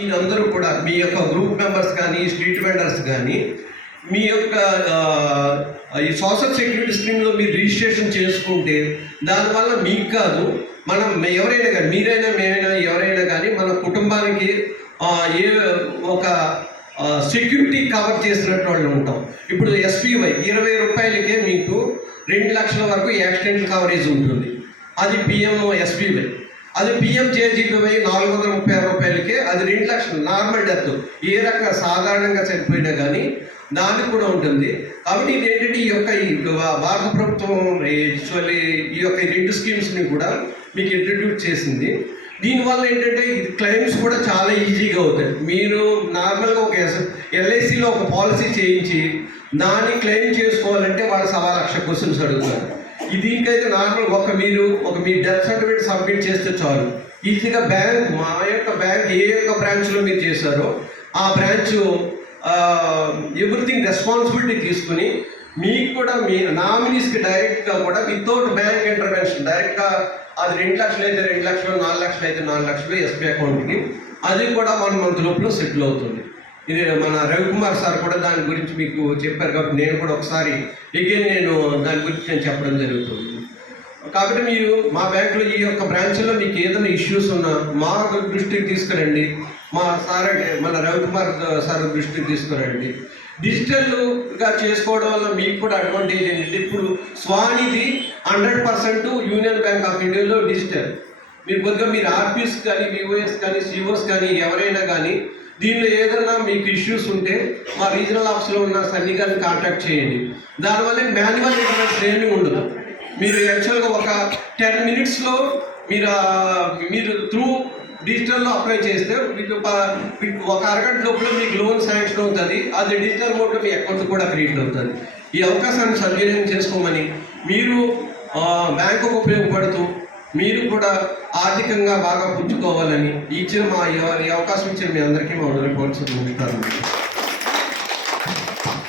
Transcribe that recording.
మీరందరూ కూడా మీ యొక్క గ్రూప్ మెంబర్స్ కానీ స్ట్రీట్ వెండర్స్ కానీ మీ యొక్క ఈ సోషల్ సెక్యూరిటీ స్కీమ్లో మీరు రిజిస్ట్రేషన్ చేసుకుంటే దానివల్ల మీకు కాదు, మనం ఎవరైనా కానీ మీరైనా మేమైనా ఎవరైనా కానీ మన కుటుంబానికి ఏ ఒక సెక్యూరిటీ కవర్ చేసినట్టు వాళ్ళు ఉంటాం. ఇప్పుడు ఎస్పీవై 20 రూపాయలకే మీకు 2 లక్షల వరకు యాక్సిడెంట్ కవరేజ్ ఉంటుంది. అది పిఎం ఎస్పీవై. అది పిఎంజేజీబీవై 436 రూపాయలకే అది 2 లక్షలు నార్మల్ డెత్, ఏ రకంగా సాధారణంగా చనిపోయినా కానీ దానికి కూడా ఉంటుంది. కాబట్టి ఇది ఏంటంటే ఈ భారత ప్రభుత్వం యాక్చువల్లీ ఈ యొక్క 2 స్కీమ్స్ని కూడా మీకు ఇంట్రడ్యూస్ చేసింది. దీనివల్ల ఏంటంటే ఇది క్లెయిమ్స్ కూడా చాలా ఈజీగా అవుతాయి. మీరు నార్మల్గా ఒక ఎల్ఐసిలో ఒక పాలసీ చేయించి దాన్ని క్లెయిమ్ చేసుకోవాలంటే వాళ్ళు 1,00,000 క్వశ్చన్స్ అడుగుతారు. దీనికైతే నార్మల్ మీ డెత్ సర్టిఫికేట్ సబ్మిట్ చేస్తే చాలు, ఈజీగా మా యొక్క బ్యాంక్ ఏ యొక్క బ్రాంచ్లో మీరు చేశారో ఆ బ్రాంచ్ ఎవ్రీథింగ్ రెస్పాన్సిబిలిటీ తీసుకుని మీకు కూడా మీ నామినీస్కి డైరెక్ట్గా కూడా వితౌట్ బ్యాంక్ ఇంటర్వెన్షన్ డైరెక్ట్గా అది 2 లక్షలు అయితే 2 లక్షలు, 4 లక్షలు అయితే 4 లక్షలు ఎస్బీ అకౌంట్కి అది కూడా 1 మంత్ లోపల సెటిల్ అవుతుంది. ఇది మన రవికుమార్ సార్ కూడా దాని గురించి మీకు చెప్పారు కాబట్టి నేను కూడా ఒకసారి నేను దాని గురించి చెప్పడం జరుగుతుంది. కాబట్టి మీరు మా బ్యాంకులో ఈ యొక్క బ్రాంచ్లో మీకు ఏదైనా ఇష్యూస్ ఉన్నా మా దృష్టికి తీసుకురండి, మన రవికుమార్ సార్ దృష్టికి తీసుకురండి. డిజిటల్గా చేసుకోవడం వల్ల మీకు కూడా అడ్వాంటేజ్ ఏంటంటే ఇప్పుడు స్వానిధి 100% యూనియన్ బ్యాంక్ ఆఫ్ ఇండియాలో డిజిటల్. మీరు ఆర్పీస్ కానీ విఓఎస్ కానీ సిఓస్ కానీ ఎవరైనా కానీ దీనిలో ఏదైనా మీకు ఇష్యూస్ ఉంటే మా రీజనల్ ఆఫీస్లో ఉన్న సన్నీ గారిని కాంటాక్ట్ చేయండి. దానివల్ల మాన్యువల్ ఇంటర్నెట్ ట్రైనింగ్ ఉండదు. మీరు యాక్చువల్గా ఒక 10 మినిట్స్లో మీరు త్రూ డిజిటల్లో అప్లై చేస్తే మీకు ఒక అరగంట లోపల మీకు లోన్ శాంక్షన్ అవుతుంది. అది డిజిటల్ మోడ్లో మీ అకౌంట్ కూడా క్రియేట్ అవుతుంది. ఈ అవకాశాన్ని సద్వినియోగం చేసుకోమని మీరు బ్యాంకుకు ఉపయోగపడుతూ మీరు కూడా ఆర్థికంగా బాగా పుంజుకోవాలని ఈ అవకాశం ఇచ్చిన మీ అందరికీ మా హృదయపూర్వక నమస్కారం.